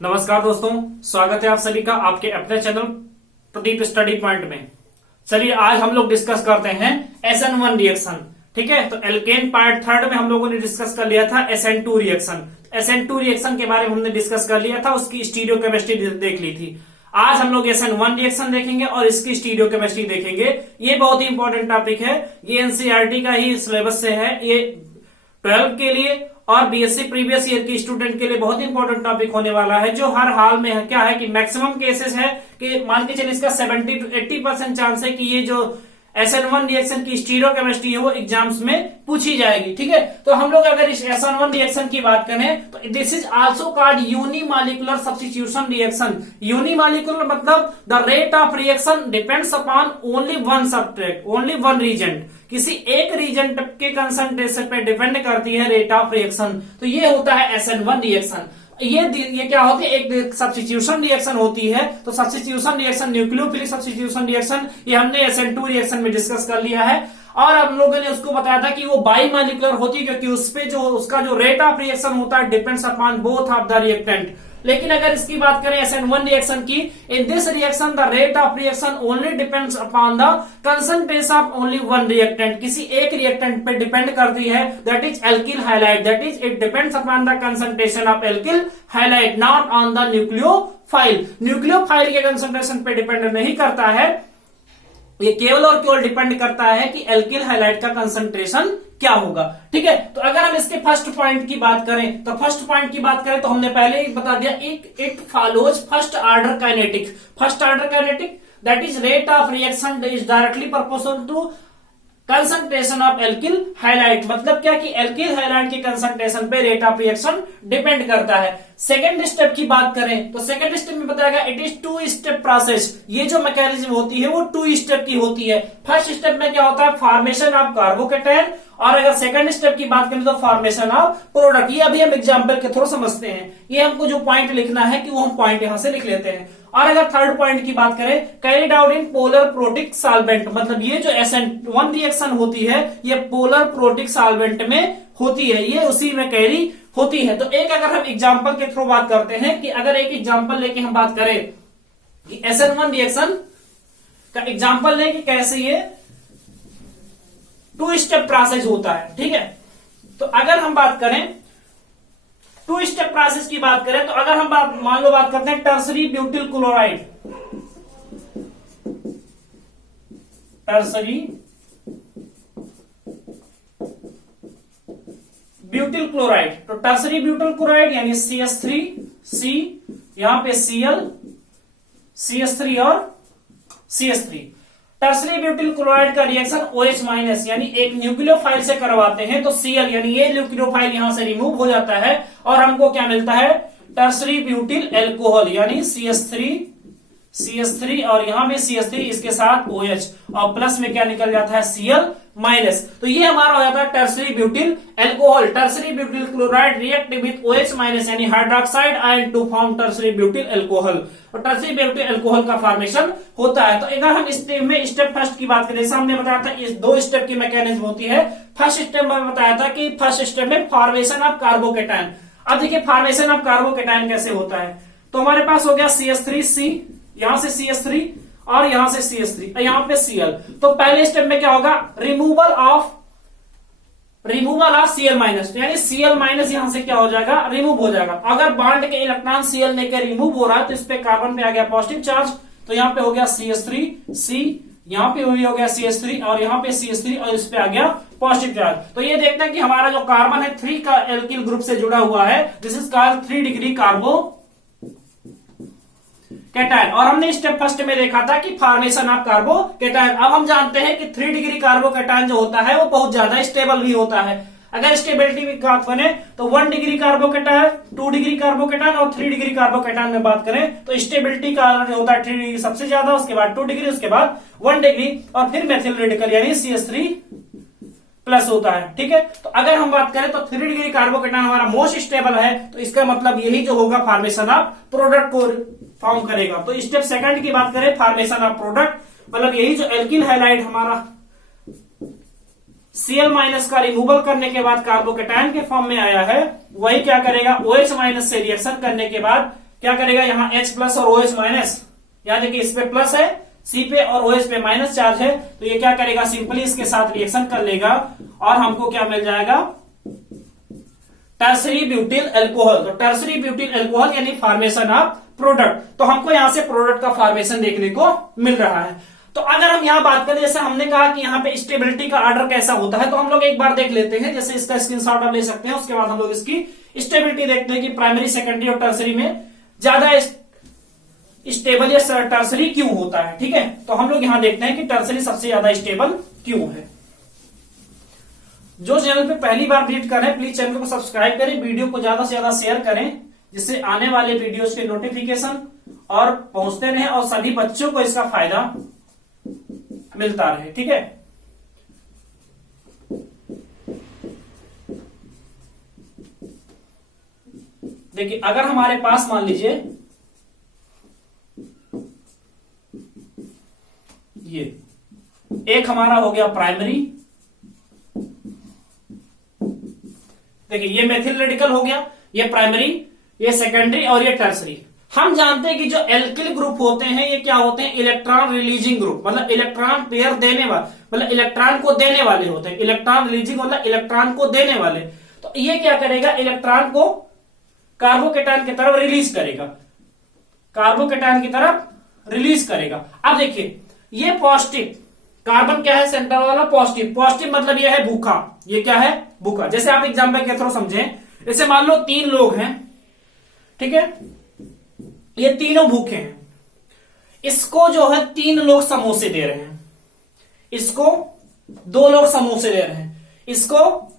नमस्कार दोस्तों, स्वागत है आप सभी का आपके अपने चैनल प्रदीप स्टडी पॉइंट में। चलिए आज हम लोग डिस्कस करते हैं SN1 रिएक्शन। ठीक है, तो एल्केन पार्ट थर्ड में हम लोगों ने डिस्कस कर लिया था SN2 रिएक्शन। SN2 रिएक्शन के बारे में हमने डिस्कस कर लिया था, उसकी स्टीरियोकेमिस्ट्री देख ली थी। आज हम लोग SN1 रिएक्शन देखेंगे और इसकी स्टीरियोकेमिस्ट्री देखेंगे। ये बहुत ही इंपॉर्टेंट टॉपिक है, ये एनसीईआरटी का ही सिलेबस से है। ये 12 के लिए और बीएससी प्रीवियस ईयर के स्टूडेंट के लिए बहुत इंपॉर्टेंट टॉपिक होने वाला है, जो हर हाल में है। क्या है कि मैक्सिमम केसेस है कि मान के चलिए इसका 70 to 80% चांस है कि ये जो SN1 रिएक्शन की स्टीरियोकेमिस्ट्री है वो एग्जाम्स में पूछी जाएगी। ठीक है, तो हम लोग अगर इस SN1 रिएक्शन की बात करें तो this is also called unimolecular substitution reaction. Unimolecular मतलब the rate of reaction depends upon only one substrate, only one reagent. किसी एक रीजेंट के कंसंट्रेशन पे डिपेंड करती है रेट ऑफ रिएक्शन। तो ये होता है SN1 रिएक्शन। ये क्या होती है, एक सब्स्टिट्यूशन रिएक्शन होती है। तो substitution reaction, nucleophilic substitution reaction, ये हमने SN2 रिएक्शन में डिस्कस कर लिया है। और हम लोगों ने उसको बताया था कि वो बाइमॉलिक्यूलर होती है, क्योंकि उसपे जो उसका जो रेट ऑफ रिएक्शन होता है depends upon both of the reactant. लेकिन अगर इसकी बात करें SN1 रिएक्शन की, in this reaction the rate of reaction only depends upon the concentration of only one reactant. किसी एक रिएक्टेंट पे डिपेंड करती है, that is alkyl highlight. That is it depends upon the concentration of alkyl highlight, not on the nucleophile. Nucleophile के concentration पे depend नहीं करता है, ये केवल और केवल डिपेंड करता है कि एल्किल हाइलाइट का कंसंट्रेशन क्या होगा। ठीक है, तो अगर हम इसके फर्स्ट पॉइंट की बात करें तो फर्स्ट पॉइंट की बात करें तो हमने पहले ही बता दिया, it follows first order kinetic. First order kinetic that is rate of reaction is directly proportional to concentration of alkyl halide. मतलब क्या कि एल्किल हाइलाइट के कंसंट्रेशन पे रेट ऑफ रिएक्शन डिपेंड करता है। सेकेंड स्टेप की बात करें तो सेकेंड स्टेप में बताएगा इट इज 2 स्टेप प्रोसेस। ये जो मैकेनिज्म होती है वो 2 स्टेप की होती है। फर्स्ट स्टेप में क्या होता है, फॉर्मेशन ऑफ कार्बोकेटायन, और अगर सेकंड स्टेप की बात करें तो फॉर्मेशन ऑफ प्रोडक्ट। ये अभी हम एग्जांपल के थ्रू समझते हैं। ये हमको जो पॉइंट लिखना है कि वो हम पॉइंट यहां से लिख लेते हैं। और अगर थर्ड पॉइंट की बात करें, carried out in polar protic solvent, मतलब ये जो SN1 रिएक्शन होती है ये पोलर प्रोटिक सॉल्वेंट में होती है, ये उसी में कैरी होती है। तो एक अगर हम एग्जांपल के थ्रू बात करते हैं कि अगर एक एग्जांपल लेके हम बात करें कि SN1 रिएक्शन का एग्जांपल लें कि कैसे ये 2 स्टेप प्रोसेस होता है। ठीक है, तो अगर हम बात करें 2 स्टेप प्रोसेस की बात करें तो अगर हम मान लो बात करते हैं tertiary butyl chloride, tertiary butyl chloride, तो टर्सरी ब्यूटिल क्लोराइड यानी CH3C, यहां पे Cl, CH3 और CH3। टर्सरी ब्यूटिल क्लोराइड का रिएक्शन OH माइनस यानी एक न्यूक्लियोफाइल से करवाते हैं तो Cl यानी ये न्यूक्लियोफाइल यहां से रिमूव हो जाता है और हमको क्या मिलता है, टर्सरी ब्यूटिल एल्कोहल यानी CH3 और यहां में CH3, इसके साथ OH और प्लस में क्या निकल जाता है Cl माइनस। तो ये हमारा हो जाता है tertiary butyl alcohol. Tertiary butyl chloride react with OH minus यानी hydroxide ion to form tertiary butyl alcohol, और टर्सरी ब्यूटिल एल्कोहल का फॉर्मेशन होता है। तो अगर हम स्टेप फर्स्ट की बात करें, जैसा हमने बताया था इस 2 स्टेप की मैकेनिज्म होती है। फर्स्ट स्टेप में बताया था कि फर्स्ट स्टेप में फॉर्मेशन ऑफ कार्बोकेटायन। अब देखिए फॉर्मेशन ऑफ कार्बोकेटायन कैसे होता है, तो हमारे पास हो गया CH3C, यहां से CH3 और यहां से CH3 और यहां पे Cl। तो पहले स्टेप में क्या होगा, रिमूवल ऑफ Cl माइनस, यानी Cl माइनस यहां से क्या हो जाएगा, रिमूव हो जाएगा। अगर बॉन्ड के इलेक्ट्रॉन Cl लेकर रिमूव हो रहा है तो इस पे कार्बन पे आ गया पॉजिटिव चार्ज, तो यहां पे हो गया CH3C, यहां पे भी हो गया CH3 और यहां पे CH3 और इस पे आ गया पॉजिटिव चार्ज। तो ये देखते हैं कि हमारा जो कार्बन है 3 का एल्किल ग्रुप से जुड़ा हुआ है, this is called 3 degree कार्बो cation. और हमने स्टेप फर्स्ट में देखा था कि फॉर्मेशन ऑफ कार्बोकेटायन। अब हम जानते हैं कि 3 डिग्री कार्बोकेटायन जो होता है वो बहुत ज्यादा स्टेबल भी होता है। अगर स्टेबिलिटी की बात करें तो 1 डिग्री कार्बोकेटायन, 2 डिग्री कार्बोकेटायन और 3 डिग्री कार्बोकेटायन में बात करें तो स्टेबिलिटी का जो होता है 3 डिग्री सबसे ज्यादा, उसके बाद 2 डिग्री, उसके बाद 1 डिग्री और फिर मेथिल रेडिकल यानी CH3 प्लस होता है। ठीक है, तो अगर हम बात करें तो 3 डिग्री कार्बोकेटायन हमारा मोस्ट स्टेबल है, तो इसका मतलब यही जो होगा फॉर्मेशन ऑफ प्रोडक्ट को फॉर्म करेगा। तो स्टेप सेकंड की बात करें फॉर्मेशन ऑफ प्रोडक्ट, मतलब यही जो एल्किल हाइलाइट हमारा Cl माइनस का रिमूवल करने के बाद कार्बोकेटायन के फॉर्म में आया है, वही क्या करेगा OH माइनस से रिएक्शन करने के बाद क्या करेगा, यहाँ H प्लस और OH माइनस, यानी कि इस पे प्लस है C पे और OH पे माइनस चार्ज है, तो ये क्या करेगा, सिंपली इसके साथ रिएक्शन कर लेगा और हमको क्या मिल जाएगा, टर्सरी ब्यूटिल अल्कोहल। तो टर्सरी ब्यूटिल अल्कोहल यानी फॉर्मेशन ऑफ प्रोडक्ट। तो हमको यहां से प्रोडक्ट का फॉर्मेशन देखने को मिल रहा है। तो अगर हम यहां बात करें, जैसे हमने कहा कि यहाँ पे स्टेबिलिटी का ऑर्डर कैसा होता है, तो हम लोग एक बार देख लेते हैं। जैसे इसका स्क्रीनशॉट आप ले सकते हैं, उसके बाद हम लोग इसकी स्टेबिलिटी देखते हैं कि प्राइमरी, सेकेंडरी और टर्सरी में ज्यादा स्टेबल या टर्सरी क्यों होता है। ठीक है, तो हम लोग यहां देखते हैं कि टर्सरी सबसे ज्यादा स्टेबल क्यों है। जो चैनल पे पहली बार विजिट कर रहे हैं, प्लीज चैनल को सब्सक्राइब करें, वीडियो को ज्यादा से ज्यादा शेयर करें, जिससे आने वाले वीडियोस के नोटिफिकेशन और पहुंचते रहे और सभी बच्चों को इसका फायदा मिलता रहे। ठीक है, देखिए अगर हमारे पास मान लीजिए ये एक हमारा हो गया प्राइमरी, देखिए ये मेथिल रेडिकल हो गया, ये प्राइमरी, ये सेकेंडरी और ये टर्सरी। हम जानते हैं कि जो एल्किल ग्रुप होते हैं ये क्या होते हैं, इलेक्ट्रॉन रिलीजिंग ग्रुप, मतलब इलेक्ट्रॉन पेयर देने वाले, मतलब इलेक्ट्रॉन को देने वाले होते हैं। इलेक्ट्रॉन रिलीजिंग मतलब इलेक्ट्रॉन को देने वाले। तो ये क्या करेगा, इलेक्ट्रॉन को कार्बोकेटायन की तरफ रिलीज करेगा, कार्बोकेटायन की तरफ रिलीज करेगा। अब देखिए ये पॉजिटिव कार्बन क्या है, सेंटर वाला पॉजिटिव, पॉजिटिव मतलब ये है भूखा, ये क्या है, भूखा। जैसे आप एग्जाम्पल के थ्रू समझें, जैसे मान लो 3 लोग हैं, ठीक है, ये तीनों भूखे हैं, इसको जो है 3 लोग समोसे दे रहे हैं, इसको 2 लोग समोसे दे रहे हैं, इसको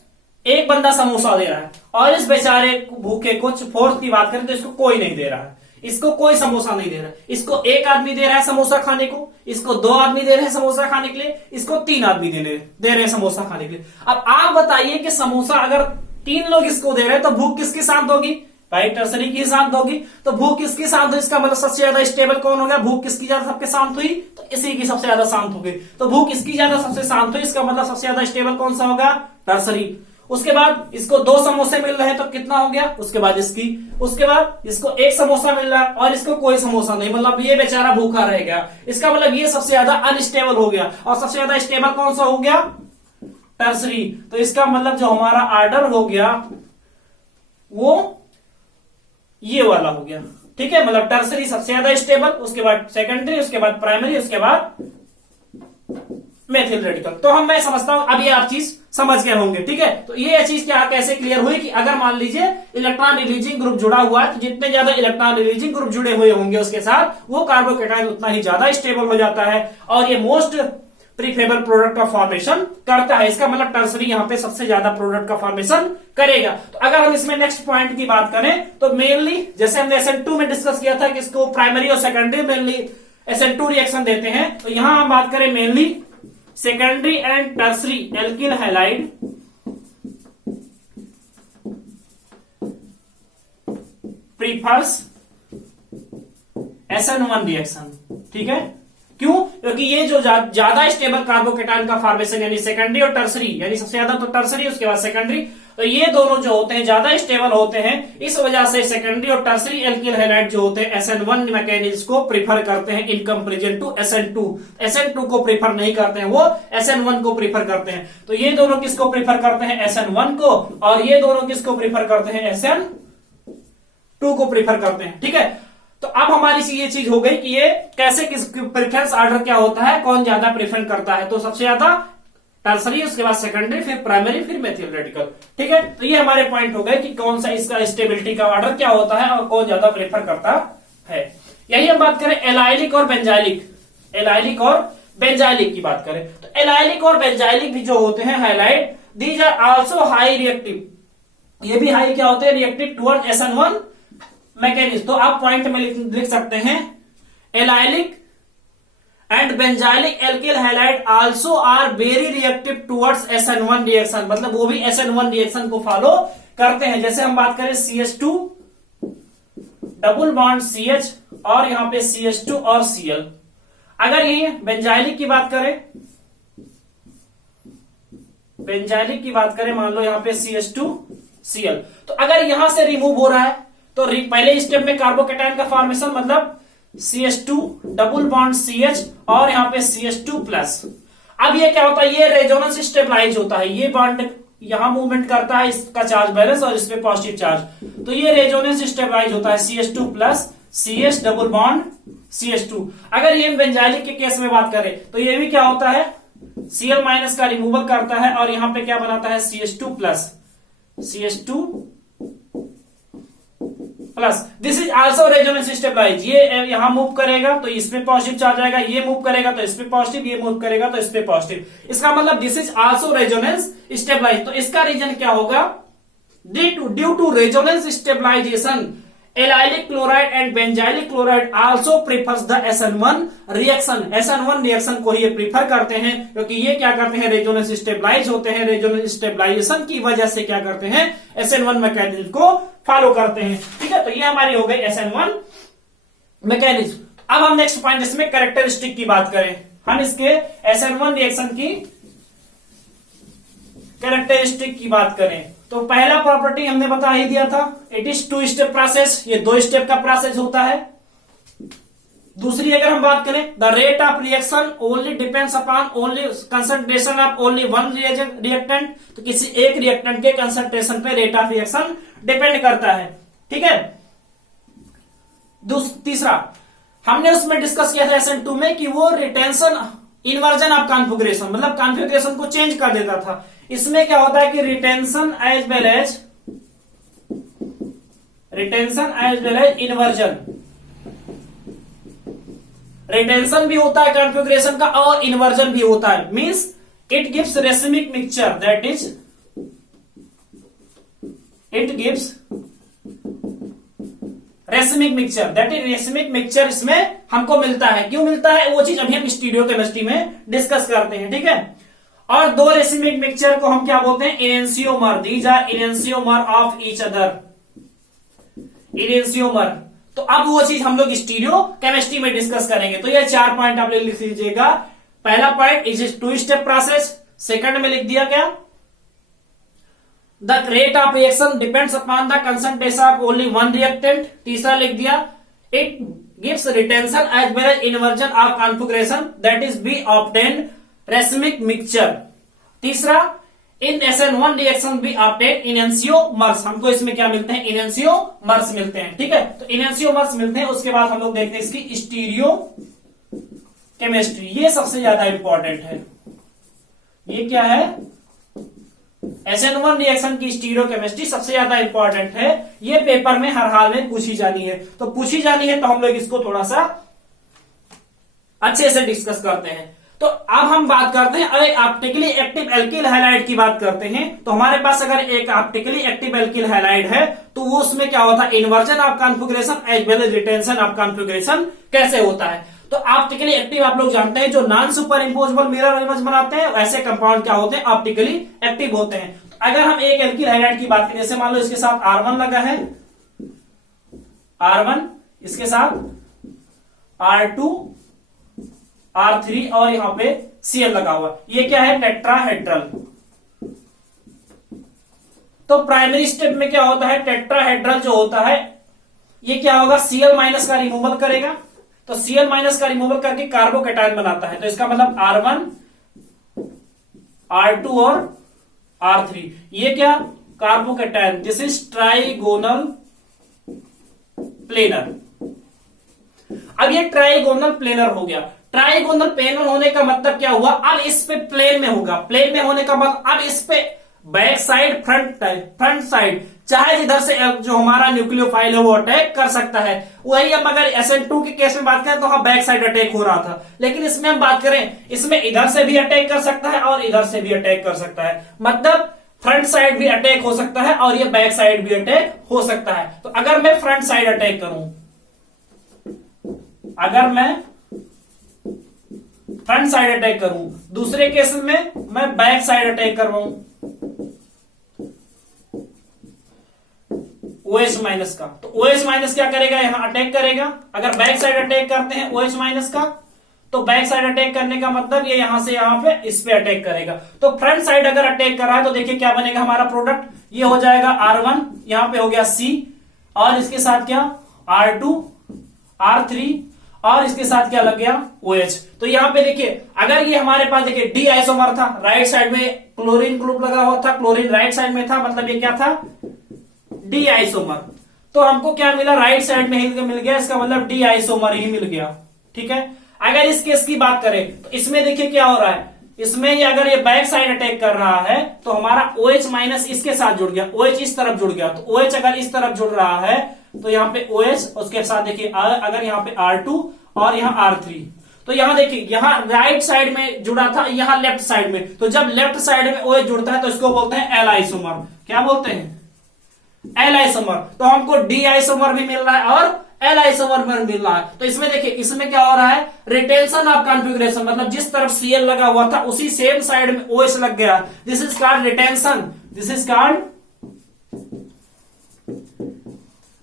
एक बंदा समोसा दे रहा है, और इस बेचारे भूखे को फोर्थ की बात करें तो इसको कोई नहीं दे रहा है, इसको कोई समोसा नहीं दे रहा है। इसको एक आदमी दे रहा है समोसा खाने को, इसको 2 आदमी दे रहे हैं समोसा खाने के लिए, इसको 3 आदमी दे रहे हैं समोसा खाने के लिए। अब आप बताइए कि समोसा अगर 3 लोग इसको दे रहे हैं तो भूख किसकी शांत होगी, भाई टर्सरी की शांत होगी। तो भूख किसकी शांत हुई, इसका मतलब सबसे ज्यादा स्टेबल कौन हो गया, भूख किसकी ज्यादा सबके शांत हुई, तो इसी की सबसे ज्यादा शांत हो गई। तो भूख इसकी ज्यादा सबसे शांत हुई, इसका मतलब सबसे ज्यादा स्टेबल कौन सा होगा, टर्सरी। उसके बाद इसको 2 समोसे मिल रहे हैं तो कितना हो गया, उसके बाद इसको 1 समोसा मिल रहा है और इसको कोई समोसा नहीं, मतलब ये बेचारा भूखा रह गया। इसका मतलब ये सबसे ज्यादा अनस्टेबल हो गया, और सबसे ज्यादा स्टेबल कौन सा हो गया, टर्सरी। तो इसका मतलब जो हमारा ऑर्डर हो गया वो ये वाला हो गया। ठीक है, मतलब टर्सरी सबसे ज्यादा स्टेबल, उसके बाद सेकेंडरी, उसके बाद प्राइमरी, उसके बाद मेथिल रेडिकल। तो मैं समझता हूं अब ये आप चीज समझ गए होंगे। ठीक है, तो ये चीज क्या कैसे क्लियर हुई कि अगर मान लीजिए इलेक्ट्रॉन रिलीजिंग ग्रुप जुड़ा हुआ है, तो जितने ज्यादा इलेक्ट्रॉन रिलीजिंग ग्रुप जुड़े हुए होंगे उसके साथ वो कार्बोकेटायन उतना ही ज्यादा स्टेबल हो जाता है, और ये मोस्ट प्रीफेबल प्रोडक्ट का फॉर्मेशन करता है। इसका मतलब टर्सरी यहाँ पे सबसे ज्यादा प्रोडक्ट का फॉर्मेशन करेगा। तो अगर हम इसमें नेक्स्ट पॉइंट की बात करें तो मेनली जैसे हमने SN2 में डिस्कस किया था कि इसको प्राइमरी और सेकेंडरी मेनली SN2 रिएक्शन देते हैं, तो यहां हम बात करें mainly secondary and tertiary alkyl halide prefers SN1 reaction. ठीक है, क्यों, क्योंकि ये जो ज्यादा स्टेबल कार्बोकेटायन का फॉर्मेशन यानी सेकेंडरी और टर्सरी, यानी सबसे ज्यादा तो टर्सरी उसके बाद सेकेंडरी, तो ये दोनों जो होते हैं ज्यादा स्टेबल होते हैं। इस वजह से सेकेंडरी और टर्सरी एल्किल हैलाइड जो होते हैं SN1 मैकेनिज्म को प्रीफर करते हैं in comparison to SN2। SN2 को प्रीफर नहीं करते हैं, वो SN1 को प्रीफर करते हैं। तो ये दोनों किसको प्रीफर करते हैं, SN1 को, और ये दोनों किसको प्रीफर करते हैं, SN2 को प्रीफर करते हैं। ठीक है, तो अब हमारी ये चीज हो गई कि ये कैसे किस प्रेफरेंस ऑर्डर क्या होता है, कौन ज्यादा प्रेफर करता है। तो सबसे ज्यादा टर्सरी, उसके बाद सेकेंडरी, फिर प्राइमरी, फिर मेथिल रेडिकल। ठीक है, तो ये हमारे पॉइंट हो गए कि कौन सा इसका स्टेबिलिटी का ऑर्डर क्या होता है और कौन ज्यादा प्रेफर करता है। यही हम बात करें एलाइलिक और बेंजाइलिक, एलाइलिक और बेंजाइलिक की बात करें तो एलाइलिक और बेंजाइलिक भी जो होते हैं halide, these are also high reactive, ये भी हाई क्या होते हैं, रिएक्टिव टुवर्ड SN1 मैकेनिज्म। तो आप पॉइंट में लिख सकते हैं allylic and benzylic alkyl halide also are very reactive towards SN1 reaction, मतलब वो भी SN1 रिएक्शन को फॉलो करते हैं। जैसे हम बात करें CH2 डबल बॉन्ड CH और यहां पे CH2 और Cl। अगर ये बेंजाइलिक की बात करें, बेंजाइलिक की बात करें, मान लो यहां पे CH2 Cl, तो अगर यहां से रिमूव हो रहा है तो पहले स्टेप में कार्बोकेटायन का फॉर्मेशन मतलब CH2 डबल बॉन्ड CH और यहाँ पे CH2 प्लस। अब ये क्या होता है, ये रेजोनेंस स्टेबलाइज होता है, ये बॉन्ड यहां मूवमेंट करता है, इसका चार्ज बैलेंस और इसमें पॉजिटिव चार्ज, तो ये रेजोनेंस स्टेबलाइज होता है CH2 plus CH double bond CH2। अगर ये बेंजाइलिक के केस में बात करें तो ये भी क्या होता है, Cl माइनस का रिमूवल करता है और यहां पे क्या बनाता है CH2 plus CH2 plus. This is also resonance stabilize, ये यहां मूव करेगा तो इसमें पॉजिटिव चार्ज आएगा, ये मूव करेगा तो इसमें पॉजिटिव, ये मूव करेगा तो इसमें पॉजिटिव। इसका मतलब this is also resonance stabilize. तो इसका रीजन क्या होगा, due to resonance stabilization allylic chloride and benzylic chloride also prefers the SN1 reaction. SN1 reaction को ये प्रीफर करते हैं क्योंकि ये क्या करते हैं, रेजोनेंस स्टेबलाइज होते हैं। रेजोनेंस स्टेबलाइजेशन की वजह से क्या करते हैं, SN1 मैकेनिज्म को फॉलो करते हैं। ठीक है, तो ये हमारी हो गई SN1 मैकेनिज्म। अब हम नेक्स्ट पॉइंट इसमें कैरेक्टरिस्टिक की बात करें, हम इसके SN1 रिएक्शन की कैरेक्टरिस्टिक की बात करें तो पहला प्रॉपर्टी हमने बता ही दिया था, इट इज 2 स्टेप प्रोसेस, ये 2 स्टेप का प्रोसेस होता है। दूसरी अगर हम बात करें, the rate of reaction only depends upon only concentration of only one reactant, तो किसी एक रिएक्टेंट के कंसंट्रेशन पे रेट ऑफ रिएक्शन डिपेंड करता है। ठीक है, तीसरा हमने उसमें डिस्कस किया था SN2 में कि वो रिटेंशन इन्वर्जन ऑफ कॉन्फ़िगरेशन, मतलब कॉन्फ़िगरेशन को चेंज कर देता था। इसमें क्या होता है कि retention as well as inversion, retention भी होता है कॉन्फ़िगरेशन का और इन्वर्जन भी होता है। Means it gives racemic mixture, that is it gives racemic mixture, that is racemic mixture इसमें हमको मिलता है। क्यों मिलता है वो चीज अभी हम स्टीरियोकेमिस्ट्री में डिस्कस करते हैं। ठीक है, और 2 रेसिमिक मिक्सचर को हम क्या बोलते हैं, enantiomer. These are enantiomer of each other, enantiomer. तो अब वो चीज हम लोग स्टीरियो केमिस्ट्री में डिस्कस करेंगे। तो ये 4 पॉइंट आप लिख लीजिएगा। पहला point is 2 step process, second में लिख दिया क्या, the rate of reaction depends upon the concentration of only one reactant. तीसरा लिख दिया, it gives retention as well as inversion of configuration, that is be obtained racemic mixture. तीसरा, in SN1 reaction be obtain enantiomers, हमको इसमें क्या मिलते हैं, enantiomers मिलते हैं। ठीक है, तो इनेंशियोमर्स मिलते हैं। उसके बाद हम लोग देखते हैं इसकी स्टीरियो केमिस्ट्री, ये सबसे ज्यादा इंपॉर्टेंट है। ये क्या है, SN1 रिएक्शन की स्टीरियो केमिस्ट्री सबसे ज्यादा इंपॉर्टेंट है। ये पेपर में हर हाल में पूछी जानी है, तो पूछी जानी है तो हम लोग इसको थोड़ा सा अच्छे से डिस्कस करते हैं। तो अब हम बात करते हैं, अगर ऑप्टिकली एक्टिव एल्किल हैलाइड की बात करते हैं तो हमारे पास अगर एक ऑप्टिकली एक्टिव एल्किल हैलाइड है तो वो उसमें क्या होता है, inversion of configuration as well as retention of configuration कैसे होता है। तो ऑप्टिकली एक्टिव आप लोग जानते हैं, जो non super imposable mirror image बनाते हैं ऐसे कंपाउंड क्या होते हैं, ऑप्टिकली एक्टिव होते हैं। तो अगर हम एक एल्किल हैलाइड की बात करें, जैसे मान लो इसके साथ R1 लगा है, R1 इसके साथ R2 R3 और यहां पे Cl लगा हुआ, ये क्या है, टेट्राहेड्रल। तो प्राइमरी स्टेप में क्या होता है, टेट्राहेड्रल जो होता है ये क्या होगा, Cl माइनस का रिमूवल करेगा। तो Cl माइनस का रिमूवल करके कार्बोकेटायन बनाता है। तो इसका मतलब R1 R2 और R3, ये क्या, carbocation. This is trigonal planar. अब ये ट्राइगोनल प्लेनर हो गया। ट्राइगोनल प्लेनर होने का मतलब क्या हुआ, अब इस पे प्लेन में होगा। प्लेन में होने का मतलब अब इस पे बैक साइड फ्रंट साइड चाहे जिधर से जो हमारा न्यूक्लियोफाइल है वो अटैक कर सकता है। वही हम अगर SN2 के केस में बात करें तो बैक साइड अटैक हो रहा था, लेकिन इसमें हम बात करें, इसमें इधर से भी अटैक कर सकता है और इधर से भी अटैक कर सकता है। मतलब फ्रंट साइड भी अटैक हो सकता है और ये बैक साइड भी अटैक हो सकता है। तो अगर मैं फ्रंट साइड अटैक करूं, अगर मैं फ्रंट साइड अटैक करूं, दूसरे केस में मैं बैक साइड अटैक कर रहा हूं OH माइनस का, तो OH माइनस क्या करेगा, यहां अटैक करेगा। अगर बैक साइड अटैक करते हैं OH माइनस का, तो बैक साइड अटैक करने का मतलब ये यहां से यहां पे इस पे अटैक करेगा। तो फ्रंट साइड अगर अटैक कर रहा है तो देखिए क्या बनेगा हमारा प्रोडक्ट, ये हो जाएगा R1, यहां पे हो गया C और इसके साथ क्या R2 R3 और इसके साथ क्या लग गया OH। तो यहाँ पे देखिए अगर ये हमारे पास देखिए डी आइसोमर था, राइट साइड में क्लोरीन ग्रुप लगा हुआ था, क्लोरीन राइट साइड में था, मतलब ये क्या था डी आइसोमर। तो हमको क्या मिला, राइट साइड में ही मिल गया, इसका मतलब डी आइसोमर ही मिल गया। ठीक है, अगर इस केस की बात करें तो इसमें देखिए क्या हो रहा है, इसमें ये अगर ये बैक साइड अटैक कर रहा है तो हमारा OH माइनस इसके साथ जुड़ गया, OH इस तरफ जुड़ गया। तो OH अगर इस तरफ जुड़ रहा है तो यहाँ पे OH, उसके साथ देखिए अगर यहाँ पे R2 और यहाँ R3, तो यहाँ देखिए यहाँ राइट साइड में जुड़ा था, यहाँ लेफ्ट साइड में। तो जब लेफ्ट साइड में OH जुड़ता है तो इसको बोलते हैं एल आइसोमर। क्या बोलते हैं, एल आइसोमर। तो हमको डी आइसोमर भी मिल रहा है और एल आइसोमर में मिल रहा है। तो इसमें देखिए इसमें क्या हो रहा है, रिटेंशन ऑफ कॉन्फ़िगरेशन, मतलब जिस तरफ Cl लगा हुआ था उसी सेम साइड में OH लग गया। This is called retention, this is called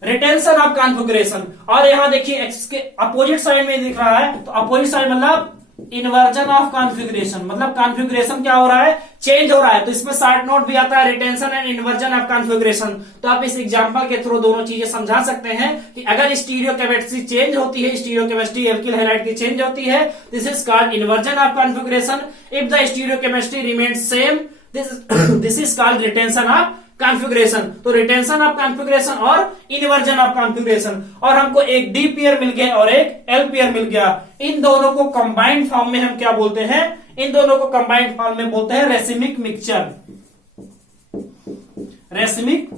retention of configuration. और यहां देखिए इसके अपोजिट साइड में दिख रहा है, तो अपोजिट साइड मतलब इन्वर्जन ऑफ कॉन्फ़िगरेशन, मतलब कॉन्फ़िगरेशन क्या हो रहा है, चेंज हो रहा है। तो इसमें शॉर्ट नोट भी आता है, retention and inversion of configuration. तो आप इस एग्जांपल के थ्रू दोनों चीजें समझा सकते हैं कि अगर स्टीरियोकेमिस्ट्री चेंज होती है, स्टीरियोकेमिस्ट्री एल्किल हैलाइड की चेंज होती है, this is called inversion of configuration. If the stereochemistry remains same, this is called retention of configuration. तो रिटेंशन ऑफ कॉन्फ़िगरेशन और इन्वर्जन ऑफ कॉन्फ़िगरेशन। और हमको एक डी पेयर मिल गया और एक एल पेयर मिल गया। इन दोनों को कंबाइंड फॉर्म में हम क्या बोलते हैं, इन दोनों को कंबाइंड फॉर्म में बोलते हैं racemic mixture. Racemic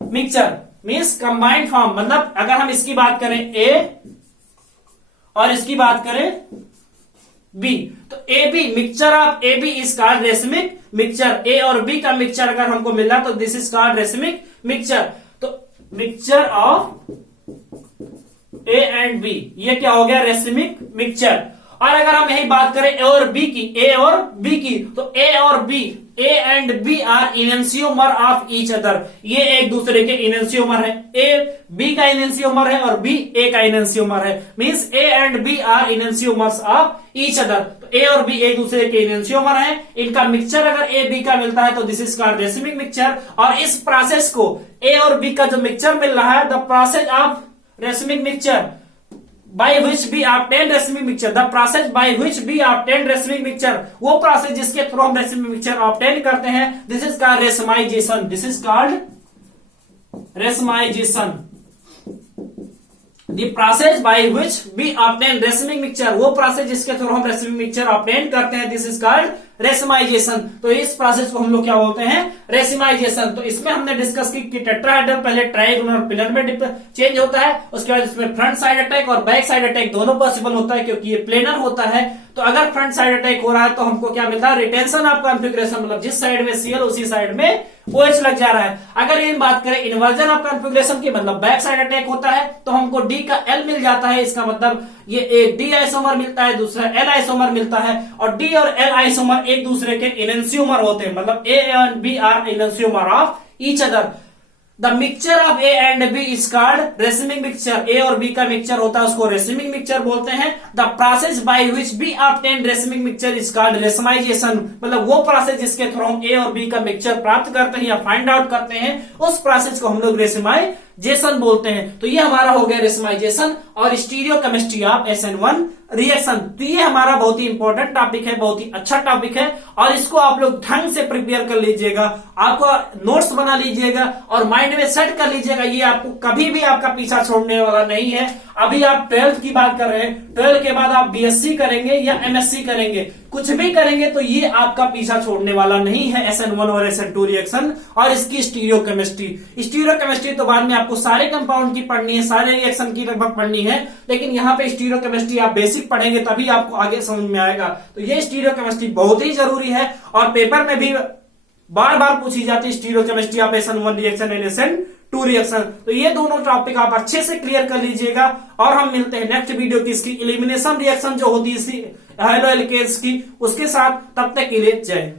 mixture means combined form, मतलब अगर हम इसकी बात करें ए और इसकी बात करें बी, तो A B mixture of A B is called racemic mixture. A और बी का मिक्सचर अगर हमको मिला तो this is called racemic mixture. तो mixture of A and B, ये क्या हो गया, रेसिमिक मिक्सचर। और अगर हम यही बात करें ए और बी की, ए और बी की, तो ए और B, A and B are enantiomer of each other. ये एक दूसरे के इनेंशियोमर है, ए बी का इनेंशियोमर है और बी ए का इनेंशियोमर है। Means A and B are enantiomers of each other. तो ए और बी एक दूसरे के इनेंशियोमर है, इनका मिक्सचर अगर ए बी का मिलता है तो this is called racemic mixture. और इस प्रोसेस को ए और बी का जो मिक्सचर मिल रहा है, the process of racemic mixture by which we obtain racemic mixture, the process by which we obtain racemic mixture, वो प्रोसेस जिसके थ्रू हम racemic mixture obtain करते हैं, this is called racemization, this is called racemization। The process by which we obtain racemic mixture, वो process जिसके through हम racemic mixture obtain करते हैं, this is called रेसिमाइजेशन। तो इस प्रोसेस को हम लोग क्या बोलते हैं, रेसिमाइजेशन। तो इसमें हमने डिस्कस की कि टेट्राहेड्रल पहले ट्राइगोनल पिलर में चेंज होता है, उसके बाद इसमें फ्रंट साइड अटैक और बैक साइड अटैक दोनों पॉसिबल होता है क्योंकि ये प्लेनर होता है। तो अगर फ्रंट साइड अटैक हो रहा है तो हमको क्या मिलता है, रिटेंशन ऑफ कॉन्फ़िगरेशन, मतलब जिस साइड में Cl उसी साइड में OH लग जा रहा है। अगर ये बात करें इन्वर्जन ऑफ कॉन्फ़िगरेशन की, मतलब बैक साइड अटैक होता है तो हमको D का L मिल जाता है। इसका मतलब ये एक D आइसोमर मिलता है, दूसरा L आइसोमर मिलता है। और D और L आइसोमर एक दूसरे के इनेंशियोमर होते हैं, मतलब A and B are enantiomer of each other. The mixture of A and B is called racemic mixture. A और बी का मिक्सचर होता है उसको रेसिमिक मिक्सचर बोलते हैं। The process by which B obtain racemic mixture is called racemisation, मतलब वो process जिसके थ्रू हम ए और बी का मिक्सचर प्राप्त करते हैं या फाइंड आउट करते हैं, उस प्रोसेस को हम लोग रेसिमाइजेशन बोलते हैं। तो ये हमारा हो गया रेसिमाइजेशन और स्टीरियोकेमिस्ट्री ऑफ SN1 रिएक्शन। तो ये हमारा बहुत ही इंपॉर्टेंट टॉपिक है, बहुत ही अच्छा टॉपिक है और इसको आप लोग ढंग से प्रिपेयर कर लीजिएगा, आपको नोट्स बना लीजिएगा और माइंड में सेट कर लीजिएगा। ये आपको कभी भी आपका पीछा छोड़ने वाला नहीं है। अभी आप 12th की बात कर रहे हैं, 12th के बाद आप BSc करेंगे या MSc करेंगे, कुछ भी करेंगे तो ये आपका पीछा छोड़ने वाला नहीं है SN1 और SN2 रिएक्शन और इसकी स्टीरियोकेमिस्ट्री। स्टीरियोकेमिस्ट्री तो बाद में आपको सारे कंपाउंड की पढ़नी है, सारे रिएक्शन की लगभग पढ़नी है, लेकिन यहाँ पे स्टीरियोकेमिस्ट्री आप बेसिक पढ़ेंगे तभी आपको आगे समझ में आएगा। तो ये स्टीरियोकेमिस्ट्री बहुत ही जरूरी है और पेपर में भी बार बार पूछी जाती है stereochemistry of SN1 reaction and SN2 reaction. तो ये दोनों टॉपिक आप अच्छे से क्लियर कर लीजिएगा और हम मिलते हैं नेक्स्ट वीडियो की इसकी एलिमिनेशन रिएक्शन जो होती है हेलो एल्केन्स की, उसके साथ। तब तक के लिए जय।